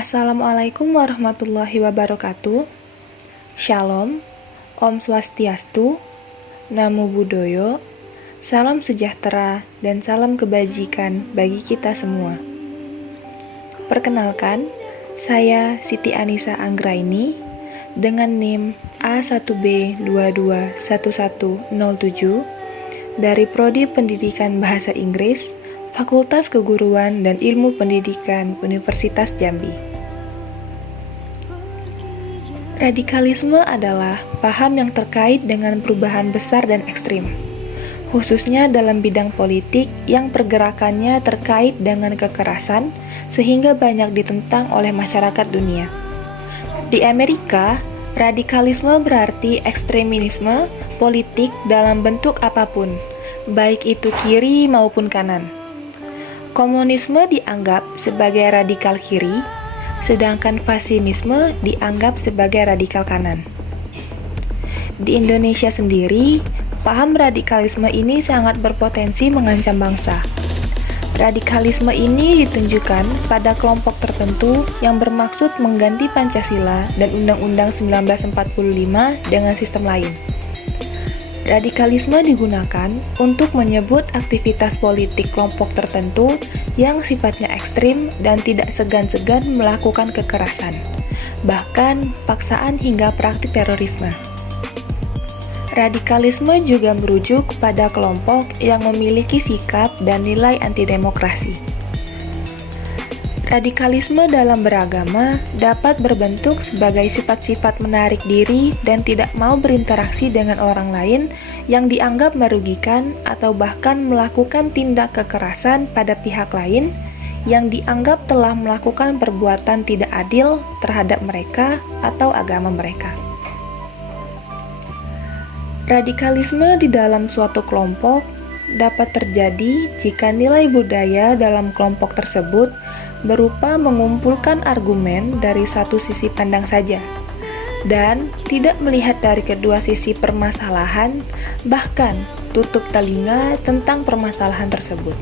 Assalamualaikum warahmatullahi wabarakatuh. Shalom, Om Swastiastu, Namo Buddhaya, salam sejahtera dan salam kebajikan bagi kita semua. Perkenalkan, saya Siti Anissa Anggraini dengan NIM A1B221107 dari Prodi Pendidikan Bahasa Inggris, Fakultas Keguruan dan Ilmu Pendidikan Universitas Jambi. Radikalisme adalah paham yang terkait dengan perubahan besar dan ekstrim, khususnya dalam bidang politik yang pergerakannya terkait dengan kekerasan sehingga banyak ditentang oleh masyarakat dunia. Di Amerika, radikalisme berarti ekstremisme politik dalam bentuk apapun, baik itu kiri maupun kanan. Komunisme dianggap sebagai radikal kiri, sedangkan fasimisme dianggap sebagai radikal kanan. Di Indonesia sendiri, paham radikalisme ini sangat berpotensi mengancam bangsa. Radikalisme ini ditunjukkan pada kelompok tertentu yang bermaksud mengganti Pancasila dan Undang-Undang 1945 dengan sistem lain. Radikalisme digunakan untuk menyebut aktivitas politik kelompok tertentu yang sifatnya ekstrim dan tidak segan-segan melakukan kekerasan, bahkan paksaan hingga praktik terorisme. Radikalisme juga merujuk pada kelompok yang memiliki sikap dan nilai antidemokrasi. Radikalisme dalam beragama dapat berbentuk sebagai sifat-sifat menarik diri dan tidak mau berinteraksi dengan orang lain yang dianggap merugikan atau bahkan melakukan tindak kekerasan pada pihak lain yang dianggap telah melakukan perbuatan tidak adil terhadap mereka atau agama mereka. Radikalisme di dalam suatu kelompok dapat terjadi jika nilai budaya dalam kelompok tersebut berupa mengumpulkan argumen dari satu sisi pandang saja dan tidak melihat dari kedua sisi permasalahan, bahkan tutup telinga tentang permasalahan tersebut.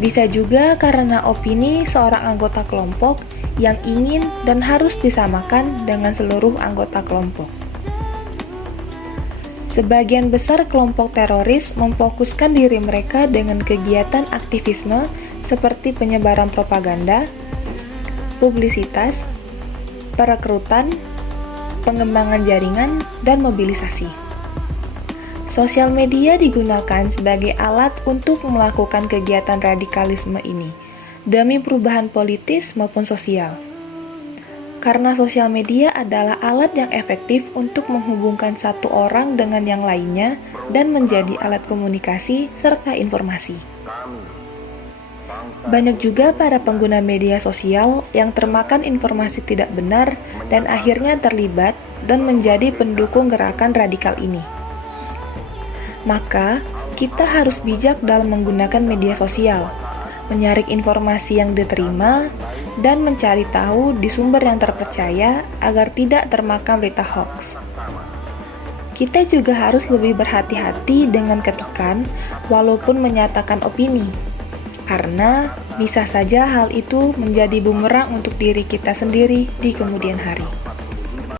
Bisa juga karena opini seorang anggota kelompok yang ingin dan harus disamakan dengan seluruh anggota kelompok. Sebagian besar kelompok teroris memfokuskan diri mereka dengan kegiatan aktivisme seperti penyebaran propaganda, publisitas, perekrutan, pengembangan jaringan, dan mobilisasi. Sosial media digunakan sebagai alat untuk melakukan kegiatan radikalisme ini, demi perubahan politis maupun sosial. Karena sosial media adalah alat yang efektif untuk menghubungkan satu orang dengan yang lainnya dan menjadi alat komunikasi serta informasi. Banyak juga para pengguna media sosial yang termakan informasi tidak benar dan akhirnya terlibat dan menjadi pendukung gerakan radikal ini. Maka, kita harus bijak dalam menggunakan media sosial, menyaring informasi yang diterima, dan mencari tahu di sumber yang terpercaya agar tidak termakan berita hoax. Kita juga harus lebih berhati-hati dengan ketikan walaupun menyatakan opini, karena bisa saja hal itu menjadi bumerang untuk diri kita sendiri di kemudian hari.